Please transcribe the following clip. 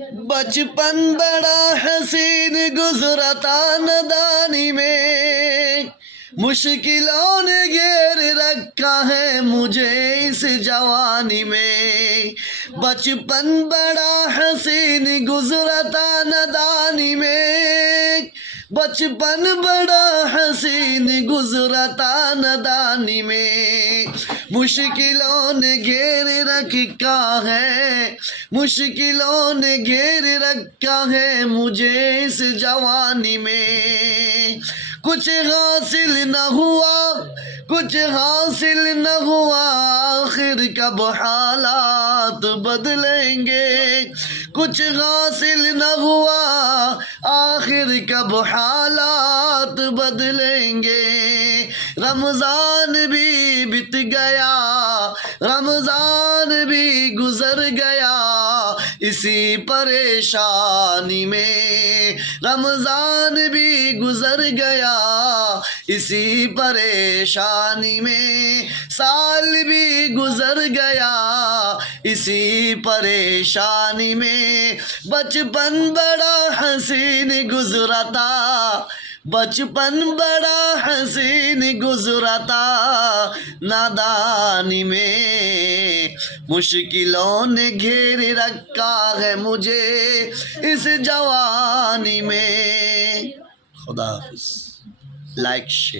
بچپن بڑا حسین گزرتا نادانی میں، مشکلوں نے گھیر رکھا ہے مجھے اس جوانی میں۔ بچپن بڑا حسین گزرتا نادانی میں، بچپن بڑا حسین گزرتا نادانی میں، مشکلوں نے گھیر رکھا ہے، مشکلوں نے گھیر رکھا ہے مجھے اس جوانی میں۔ کچھ حاصل نہ ہوا، کچھ حاصل نہ ہوا، آخر کب حالات بدلیں گے۔ کچھ حاصل نہ ہوا، آخر کب حالات بدلیں گے۔ رمضان بھی بت گیا، رمضان بھی گزر گیا اسی پریشانی میں، رمضان بھی گزر گیا اسی پریشانی میں، سال بھی گزر گیا اسی پریشانی میں۔ بچپن بڑا حسین گزرتا، بچپن بڑا حسین گزرتا نادانی میں، مشکلوں نے گھیر رکھا ہے مجھے اس جوانی میں۔ خدا حافظ۔ Like share